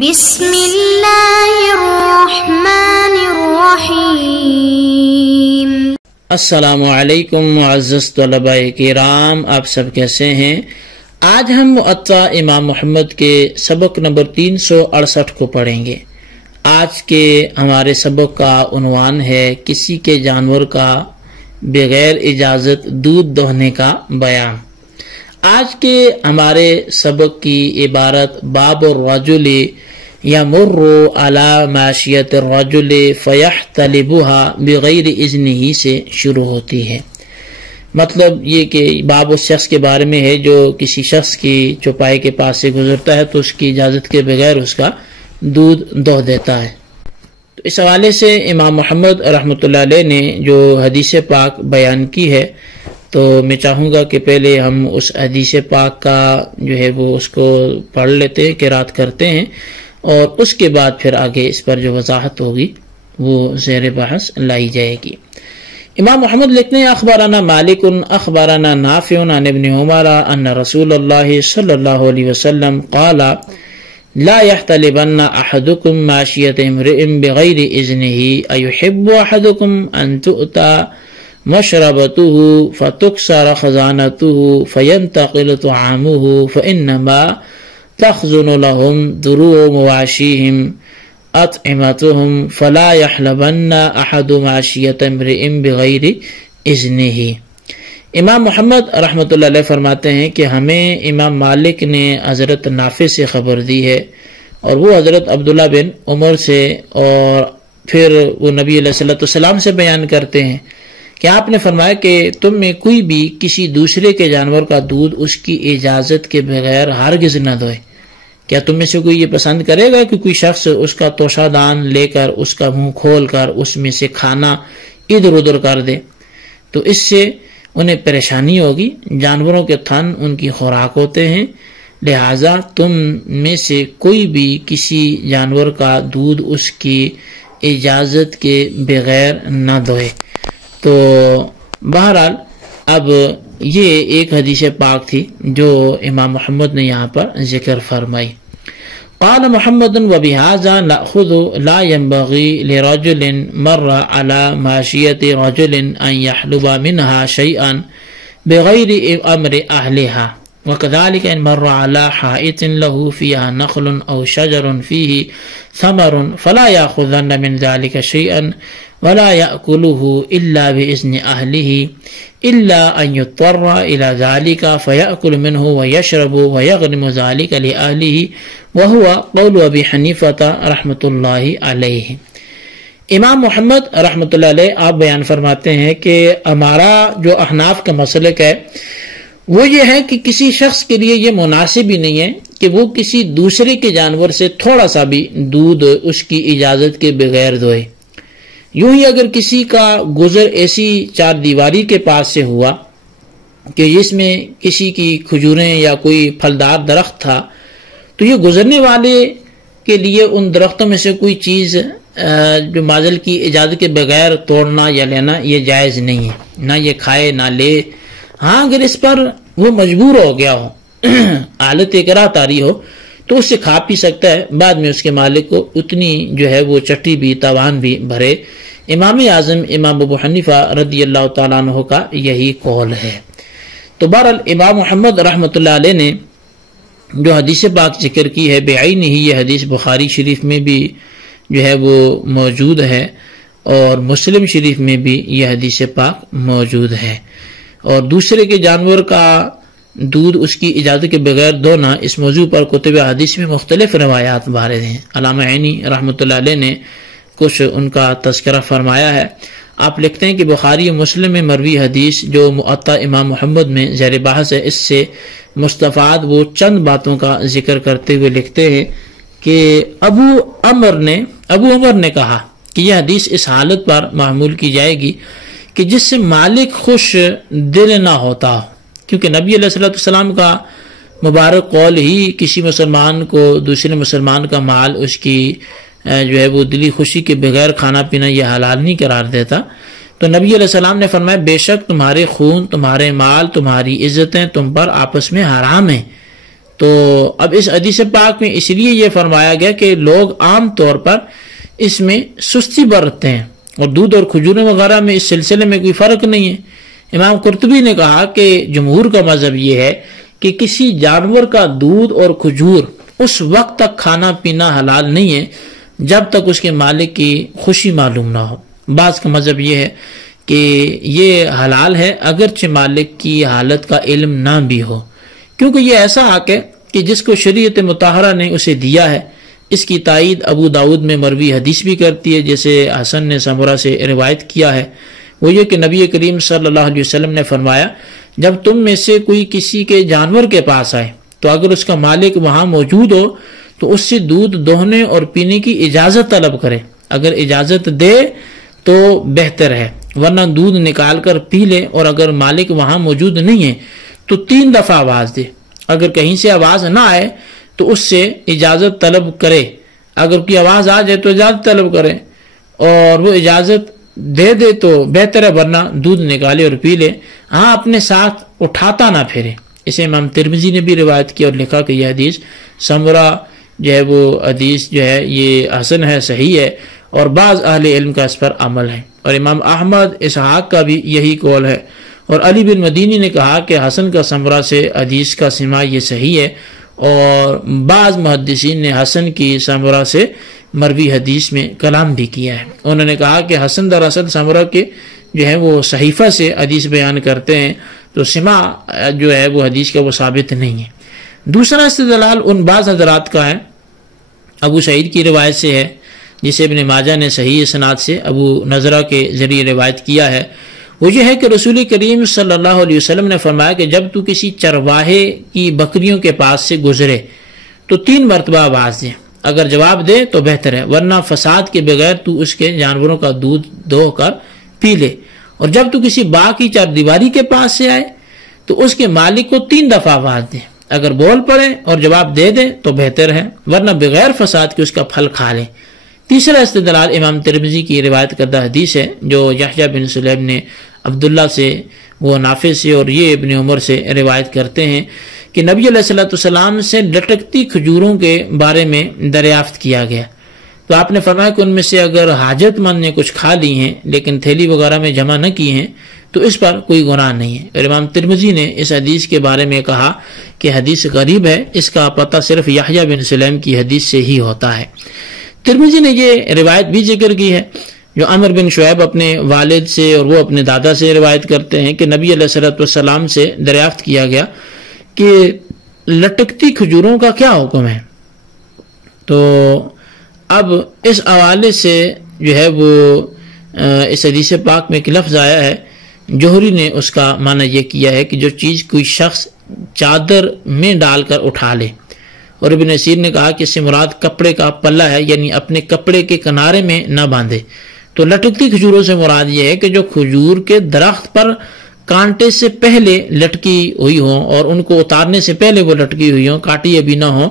بسم اللہ الرحمن الرحیم۔ السلام علیکم معزز طلباء کرام، آپ سب کیسے ہیں؟ آج ہم مؤطا امام محمد کے سبق نمبر 368 کو پڑھیں گے۔ آج کے ہمارے سبق کا عنوان ہے کسی کے جانور کا بغیر اجازت دودھ دوہنے کا بیان۔ آج کے ہمارے سبق کی عبارت باب الرجل یمر علی ماشیۃ الرجل فیحتلبها بغیر اذنہ سے شروع ہوتی ہے۔ مطلب یہ کہ باب اس شخص کے بارے میں ہے جو کسی شخص کی چوپائے کے پاس سے گزرتا ہے تو اس کی اجازت کے بغیر اس کا دودھ دوہ دیتا ہے۔ تو اس حوالے سے امام محمد رحمۃ اللہ علیہ نے جو حدیث پاک بیان کی ہے، تو میں چاہوں گا کہ پہلے ہم اس حدیث پاک کا جو ہے وہ اس کو پڑھ لیتے ہیں، قرات کرتے ہیں، اور اس کے بعد پھر آگے اس پر جو وضاحت ہوگی وہ زیر بحث لائی جائے گی۔ امام محمد لکھتے ہیں اخبارنا مالک اخبارنا نافع عن ابن عمر ان رسول اللہ صلی اللہ علیہ وسلم قال لا يحتلبن احدكم ماشية امرئ بغير اذنه ايحب احدكم ان تؤتى مشربته فتكسر خزانته فينتقل طعامه فإنما تخزن لهم دروع مواشيهم أطعمتهم فلا يحلبن أحد ماشية امرئ بغير إذنه۔ امام محمد رحمۃ اللہ علیہ فرماتے ہیں کہ ہمیں امام مالک نے حضرت نافع سے خبر دی ہے، اور وہ حضرت عبداللہ بن عمر سے، اور پھر وہ نبی علیہ السلام سے بیان کرتے ہیں کہ آپ نے فرمایا کہ تم میں کوئی بھی کسی دوسرے کے جانور کا دودھ اس کی اجازت کے بغیر ہرگز نہ دوئے۔ کیا تم میں سے کوئی یہ پسند کرے گا کہ کوئی شخص اس کا توشہ دان لے کر اس کا منہ کھول کر اس میں سے کھانا ادھر ادھر کر دے؟ تو اس سے انہیں پریشانی ہوگی۔ جانوروں کے تھن ان کی خوراک ہوتے ہیں، لہٰذا تم میں سے کوئی بھی کسی جانور کا دودھ اس کی اجازت کے بغیر نہ دوئے۔ تو بہرحال اب یہ ایک حدیث پاک تھی جو امام محمد نے یہاں پر ذکر فرمائی۔ قال محمد وبهذا نأخذ لا ينبغي لرجل مر على ماشية رجل أن يحلب منها شيئا بغير أمر أهلها، وكذلك إن مر على حائط له فيها نخل أو شجر فيه ثمر فلا يأخذن من ذلك شيئا ولا يأكله إلا بإذن أهله إلا أن يضطر إلى ذلك فيأكل منه ويشرب ويغنم ذلك لأهله، وهو قول أبي حنیفة رحمۃ اللہ علیہ۔ امام محمد رحمۃ اللہ علیہ آپ بیان فرماتے ہیں کہ ہمارا جو احناف کا مسلک ہے وہ یہ ہے کہ کسی شخص کے لیے یہ مناسب ہی نہیں ہے کہ وہ کسی دوسرے کے جانور سے تھوڑا سا بھی دودھ اس کی اجازت کے بغیر دوئے۔ یوں ہی اگر کسی کا گزر ایسی چار دیواری کے پاس سے ہوا کہ جس میں کسی کی کھجوریں یا کوئی پھلدار درخت تھا، تو یہ گزرنے والے کے لیے ان درختوں میں سے کوئی چیز جو مازل کی اجازت کے بغیر توڑنا یا لینا یہ جائز نہیں ہے، نہ یہ کھائے نہ لے۔ ہاں اگر اس پر وہ مجبور ہو گیا ہو، حالت اکراہ طاری ہو، تو اس سے کھا پی سکتا ہے، بعد میں اس کے مالک کو اتنی جو ہے وہ چٹی بھی تاوان بھی بھرے۔ امام اعظم امام ابو حنیفہ رضی اللہ تعالیٰ عنہ کا یہی قول ہے۔ تو بہرحال امام محمد رحمۃ اللہ علیہ نے جو حدیث پاک ذکر کی ہے بعین ہی، یہ حدیث بخاری شریف میں بھی جو ہے وہ موجود ہے، اور مسلم شریف میں بھی یہ حدیث پاک موجود ہے۔ اور دوسرے کے جانور کا دودھ اس کی اجازت کے بغیر دونا، اس موضوع پر کتب حدیث میں مختلف روایات وارد ہیں۔ علامہ عینی رحمۃ اللہ علیہ نے کچھ ان کا تذکرہ فرمایا ہے۔ آپ لکھتے ہیں کہ بخاری و مسلم میں مروی حدیث جو مؤطا امام محمد میں زیر بحث ہے، اس سے مستفاد وہ چند باتوں کا ذکر کرتے ہوئے لکھتے ہیں کہ ابو عمر نے کہا کہ یہ حدیث اس حالت پر محمول کی جائے گی کہ جس سے مالک خوش دل نہ ہوتا ہو، کیونکہ نبی علیہ السلام کا مبارک قول ہی کسی مسلمان کو دوسرے مسلمان کا مال اس کی جو ہے وہ دلی خوشی کے بغیر کھانا پینا یہ حلال نہیں قرار دیتا۔ تو نبی علیہ السلام نے فرمایا بے شک تمہارے خون، تمہارے مال، تمہاری عزتیں تم پر آپس میں حرام ہیں، تو اب اس حدیث پاک میں اس لیے یہ فرمایا گیا کہ لوگ عام طور پر اس میں سستی برتتے ہیں، اور دودھ اور کھجوروں وغیرہ میں اس سلسلے میں کوئی فرق نہیں ہے۔ امام قرطبی نے کہا کہ جمہور کا مذہب یہ ہے کہ کسی جانور کا دودھ اور کھجور اس وقت تک کھانا پینا حلال نہیں ہے جب تک اس کے مالک کی خوشی معلوم نہ ہو۔ بعض کا مذہب یہ ہے کہ یہ حلال ہے اگرچہ مالک کی حالت کا علم نہ بھی ہو، کیونکہ یہ ایسا حق ہے کہ جس کو شریعت مطہرہ نے اسے دیا ہے۔ اس کی تائید ابو داؤد میں مروی حدیث بھی کرتی ہے، جیسے حسن نے سمرہ سے روایت کیا ہے، وہ یہ کہ نبی کریم صلی اللہ علیہ وسلم نے فرمایا جب تم میں سے کوئی کسی کے جانور کے پاس آئے تو اگر اس کا مالک وہاں موجود ہو تو اس سے دودھ دوہنے اور پینے کی اجازت طلب کرے، اگر اجازت دے تو بہتر ہے، ورنہ دودھ نکال کر پی لے، اور اگر مالک وہاں موجود نہیں ہے تو 3 دفعہ آواز دے، اگر کہیں سے آواز نہ آئے تو اس سے اجازت طلب کرے، اگر کوئی آواز آ جائے تو اجازت طلب کرے، اور وہ اجازت دے دے تو بہتر ہے، ورنہ دودھ نکالے اور پی لے، ہاں اپنے ساتھ اٹھاتا نہ پھرے۔ اسے امام ترمذی نے بھی روایت کی اور لکھا کہ یہ حدیث سمرہ جو ہے وہ حدیث جو ہے یہ حسن ہے، صحیح ہے، اور بعض اہل علم کا اس پر عمل ہے، اور امام احمد اسحاق کا بھی یہی قول ہے، اور علی بن مدینی نے کہا کہ حسن کا سمرہ سے حدیث کا سماع یہ صحیح ہے، اور بعض محدثین نے حسن کی سمرہ سے مروی حدیث میں کلام بھی کیا ہے۔ انہوں نے کہا کہ حسن دراصل سمرہ کے جو ہے وہ صحیفہ سے حدیث بیان کرتے ہیں، تو سماع جو ہے وہ حدیث کا وہ ثابت نہیں ہے۔ دوسرا استدلال ان بعض حضرات کا ہے، ابو سعید کی روایت سے ہے، جسے ابن ماجہ نے صحیح اسناد سے ابو نضرہ کے ذریعے روایت کیا ہے، وہ یہ ہے کہ رسول کریم صلی اللہ علیہ وسلم نے فرمایا کہ جب تو کسی چرواہے کی بکریوں کے پاس سے گزرے تو 3 مرتبہ آواز دے، اگر جواب دے تو بہتر ہے، ورنہ فساد کے بغیر تو اس کے جانوروں کا دودھ دوہ کر پی لے، اور جب تو کسی باغ کی 4 دیواری کے پاس سے آئے تو اس کے مالک کو 3 دفعہ آواز دے، اگر بول پڑے اور جواب دے دے تو بہتر ہے، ورنہ بغیر فساد کے اس کا پھل کھا لے۔ تیسرا استدلال امام ترمذی کی روایت کردہ حدیث ہے، جو یحییٰ بن سلیم نے عبداللہ سے، وہ نافع سے، اور یہ ابن عمر سے روایت کرتے ہیں کہ نبی علیہ السلام سے لٹکتی کھجوروں کے بارے میں دریافت کیا گیا، تو آپ نے فرمایا کہ ان میں سے اگر حاجت مند نے کچھ کھا لی ہیں لیکن تھیلی وغیرہ میں جمع نہ کی ہیں تو اس پر کوئی گناہ نہیں ہے۔ اور امام ترمذی نے اس حدیث کے بارے میں کہا کہ حدیث غریب ہے، اس کا پتہ صرف یحییٰ بن سلیم کی حدیث سے ہی ہوتا ہے۔ ترمذی نے یہ روایت بھی ذکر کی ہے جو عمر بن شعیب اپنے والد سے اور وہ اپنے دادا سے روایت کرتے ہیں کہ نبی علیہ السلام سے دریافت کیا گیا کہ لٹکتی کھجوروں کا کیا حکم ہے، تو اب اس حوالے سے جو ہے وہ اس حدیث پاک میں ایک لفظ آیا ہے، جوہری نے اس کا معنی یہ کیا ہے کہ جو چیز کوئی شخص چادر میں ڈال کر اٹھا لے، اور ابن اسیر نے کہا کہ اس سے مراد کپڑے کا پلہ ہے، یعنی اپنے کپڑے کے کنارے میں نہ باندھے۔ تو لٹکتی کھجوروں سے مراد یہ ہے کہ جو کھجور کے درخت پر کانٹے سے پہلے لٹکی ہوئی ہوں اور ان کو اتارنے سے پہلے وہ لٹکی ہوئی ہوں، کاٹی ابھی نہ ہوں،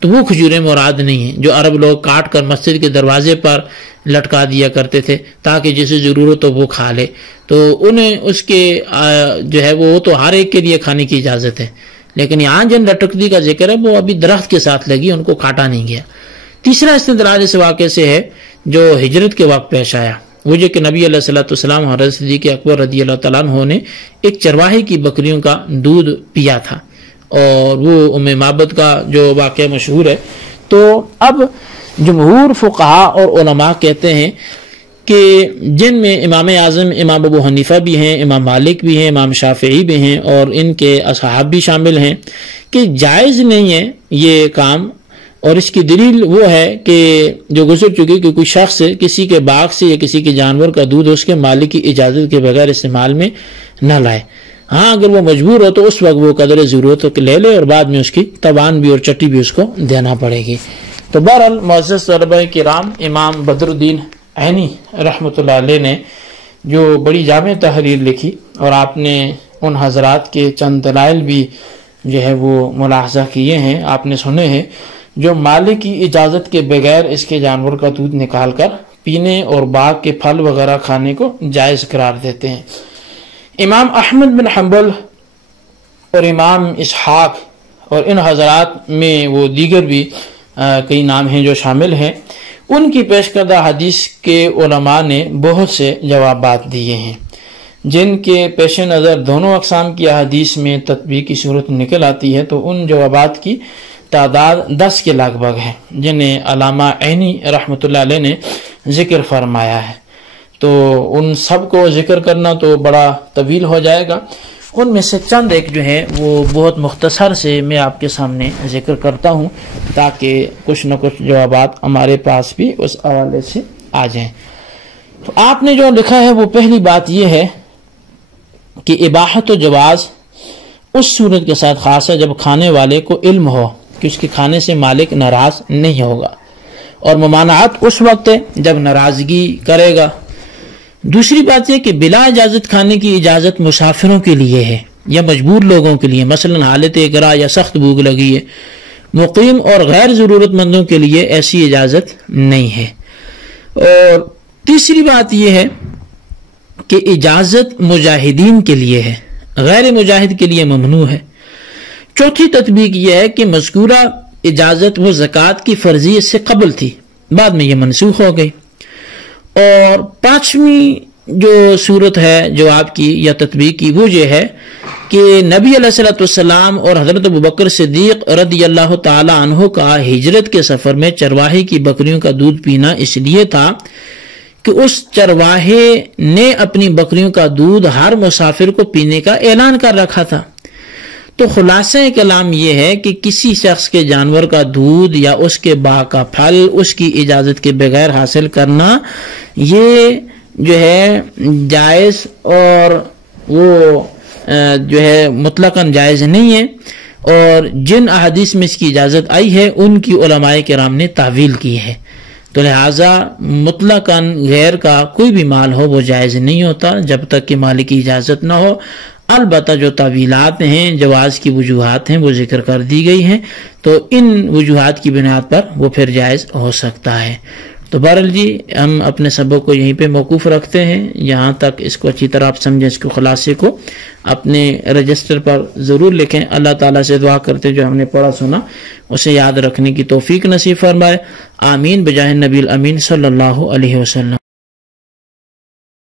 تو وہ کھجوریں مراد نہیں ہیں جو عرب لوگ کاٹ کر مسجد کے دروازے پر لٹکا دیا کرتے تھے تاکہ جسے ضرورت ہو وہ کھا لے، تو انہیں اس کے جو ہے وہ تو ہر ایک کے لیے کھانے کی اجازت ہے، لیکن یہاں جن لٹکتی کا ذکر ہے وہ ابھی درخت کے ساتھ لگی، ان کو کاٹا نہیں گیا۔ تیسرا استدلال اس واقعے سے ہے جو ہجرت کے وقت پیش آیا، وہ یہ کہ نبی علیہ السلام حضرت صدیق اکبر رضی اللہ تعالیٰ عنہ نے ایک چرواہے کی بکریوں کا دودھ پیا تھا، اور وہ ام معبد کا جو واقعہ مشہور ہے۔ تو اب جمہور فقہاء اور علماء کہتے ہیں کہ جن میں امام اعظم امام ابو حنیفہ بھی ہیں، امام مالک بھی ہیں، امام شافعی بھی ہیں، اور ان کے اصحاب بھی شامل ہیں کہ جائز نہیں ہے یہ کام، اور اس کی دلیل وہ ہے کہ جو گزر چکی کہ کوئی شخص کسی کے باغ سے یا کسی کے جانور کا دودھ اس کے مالک کی اجازت کے بغیر استعمال میں نہ لائے، ہاں اگر وہ مجبور ہو تو اس وقت وہ قدر ضرورت لے لے، اور بعد میں اس کی توان بھی اور چٹی بھی اس کو دینا پڑے گی۔ تو بہرحال معزز طلباء کرام، امام بدر الدین عینی رحمۃ اللہ علیہ نے جو بڑی جامع تحریر لکھی، اور آپ نے ان حضرات کے چند دلائل بھی جو ہے وہ ملاحظہ کیے ہیں، آپ نے سنے ہیں، جو مالک کی اجازت کے بغیر اس کے جانور کا دودھ نکال کر پینے اور باغ کے پھل وغیرہ کھانے کو جائز قرار دیتے ہیں۔ امام احمد بن حنبل اور امام اسحاق اور ان حضرات میں وہ دیگر بھی کئی نام ہیں جو شامل ہیں، ان کی پیش کردہ حدیث کے علماء نے بہت سے جوابات دیے ہیں، جن کے پیش نظر دونوں اقسام کی حدیث میں تطبیق کی صورت نکل آتی ہے، تو ان جوابات کی تعداد 10 کے لگ بھگ ہے، جنہیں علامہ عینی رحمۃ اللہ علیہ نے ذکر فرمایا ہے۔ تو ان سب کو ذکر کرنا تو بڑا طویل ہو جائے گا، ان میں سے چند ایک جو ہے وہ بہت مختصر سے میں آپ کے سامنے ذکر کرتا ہوں، تاکہ کچھ نہ کچھ جوابات ہمارے پاس بھی اس حوالے سے آ جائیں۔ تو آپ نے جو لکھا ہے وہ پہلی بات یہ ہے کہ اباحت و جواز اس صورت کے ساتھ خاص ہے جب کھانے والے کو علم ہو کہ اس کے کھانے سے مالک ناراض نہیں ہوگا، اور ممانعت اس وقت ہے جب ناراضگی کرے گا۔ دوسری بات یہ کہ بلا اجازت کھانے کی اجازت مسافروں کے لیے ہے یا مجبور لوگوں کے لیے، مثلا حالت اغراء یا سخت بھوک لگی ہے۔ مقیم اور غیر ضرورت مندوں کے لیے ایسی اجازت نہیں ہے۔ اور تیسری بات یہ ہے کہ اجازت مجاہدین کے لیے ہے، غیر مجاہد کے لیے ممنوع ہے۔ چوتھی تطبیق یہ ہے کہ مذکورہ اجازت وہ زکوٰۃ کی فرضیت سے قبل تھی، بعد میں یہ منسوخ ہو گئی۔ اور پانچویں جو صورت ہے جو آپ کی یا تطبیق کی وہ یہ ہے کہ نبی علیہ الصلوۃ والسلام اور حضرت ابوبکر صدیق رضی اللہ تعالی عنہ کا ہجرت کے سفر میں چرواہے کی بکریوں کا دودھ پینا اس لیے تھا کہ اس چرواہے نے اپنی بکریوں کا دودھ ہر مسافر کو پینے کا اعلان کر رکھا تھا۔ تو خلاصہ کلام یہ ہے کہ کسی شخص کے جانور کا دودھ یا اس کے باغ کا پھل اس کی اجازت کے بغیر حاصل کرنا یہ جو ہے جائز، اور وہ جو ہے مطلقاً جائز نہیں ہے، اور جن احادیث میں اس کی اجازت آئی ہے ان کی علماء کرام نے تعویل کی ہے۔ تو لہٰذا مطلقاً غیر کا کوئی بھی مال ہو وہ جائز نہیں ہوتا جب تک کہ مالک کی اجازت نہ ہو۔ البتہ جو تعویلات ہیں، جواز کی وجوہات ہیں، وہ ذکر کر دی گئی ہیں، تو ان وجوہات کی بنیاد پر وہ پھر جائز ہو سکتا ہے۔ تو بہرحال جی ہم اپنے سبق کو یہیں پہ موقوف رکھتے ہیں، یہاں تک اس کو اچھی طرح آپ سمجھیں، اس کو خلاصے کو اپنے رجسٹر پر ضرور لکھیں۔ اللہ تعالیٰ سے دعا کرتے جو ہم نے پڑھا سنا اسے یاد رکھنے کی توفیق نصیب فرمائے، آمین بجاہ نبی الامین صلی اللہ علیہ وسلم۔